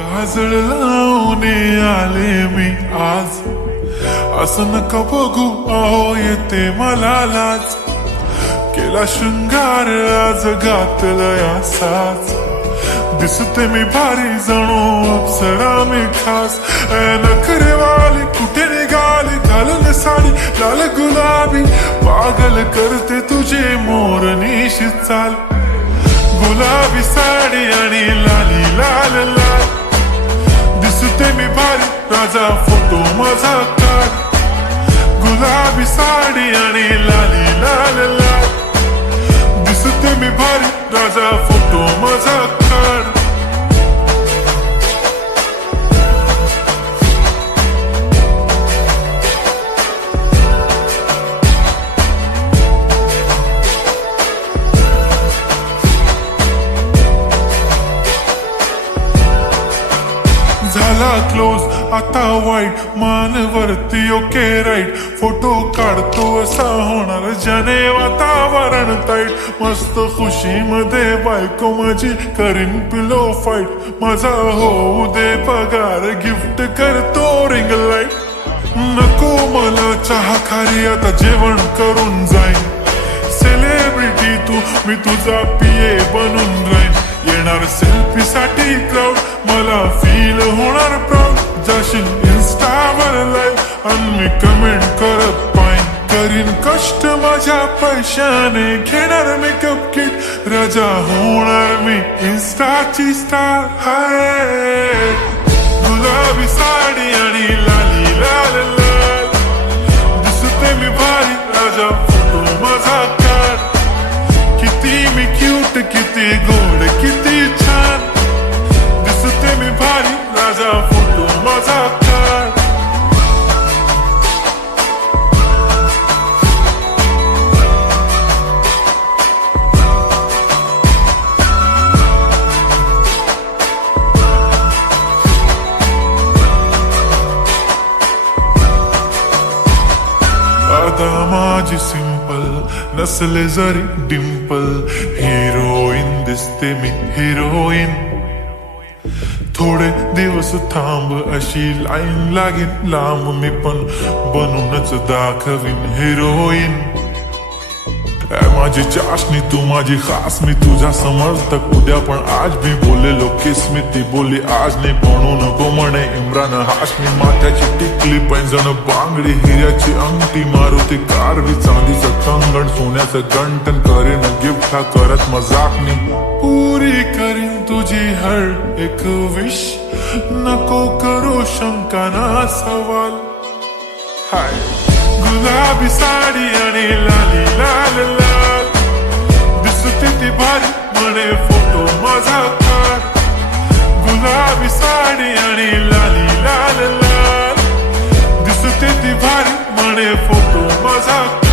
काजळ लावून आले मी आज, असं नका बघू अहो येते मला लाज. केला शृंगार आज घातलाय असाच, दिसते मी भारी जणू अप्सरा मी खास. नखरेवाली कुठे निघाली घालून साडी लाल गुलाबी, पागल करते तुझे मोरनीशी चाल. गुलाबी साडी आणि लाली लाल लाल, दिसते मी भारी राजा फोटो माझा काढ. गुलाबी साडी आणि लाली लाल लाल, दिसते मी भारी राजा फोटो माझा काढ. झाला क्लोज आता वाईट, मान वरती ओके राईट. फोटो काढतो असा होणार ज्याने वातावरण ताईट. मस्त खुशी मध्ये बायको माझी करीन पिलो फाईट. माझा होऊ दे पगार गिफ्ट करतो रिंग लाईट. नको मला चहा खारी आता जेवण करून जाईन. सेलिब्रिटी तू मी तुझा पिये बनून राहीन. येणार सेल्फी साठी क्राऊड मला फील होणार प्राऊड. जाशील इन्स्टावर लाईव्ह आणि मी कमेंट करत पाईन. करीन कष्ट माझ्या पैशाने घेणार मेकअप किट. राजा होणार मी इन्स्टाची स्टार. हाय गुलाबी साडी आणि लाली लाल लाल, दिसते मी भारी राजा फोटो माझा काढ. किती मी क्यूट किती गोड किती छान, दिसते मी भारी राजा फोटो माझा काढ. आता माझी सिंपल नसले जरी डिंपल, हिरोईन दिसते मी हिरोईन. थोडे दिवस थांब अशी लाईन लागेल लांब, मी पण बनूनच दाखवीन हिरोईन. माझी चाशनी तू माझी खास, मी तुझा समर्थक उद्या पण आज मी बोललेलो किस मी. ती बोली आज नाही बनू नको म्हणे इम्रान हाशमी. माथ्याची टिकली पैंजण बांगडी हिऱ्याची अंगठी, मारुती कारवी चांदीचं कंगण सोन्याचं गंटन. करीन गिफ्ट हा करत मजाकनी, पुरी करीन तुझी हर एक विश. नको करू शंका ना सवाल. हाय गुलाबी साडी आणि लाली लाल लाल, दिसते ती भारी म्हणे फोटो माझा काढ. गुलाबी साडी आणि लाली लाल लाल, दिसते ती भारी म्हणे फोटो माझा काढ.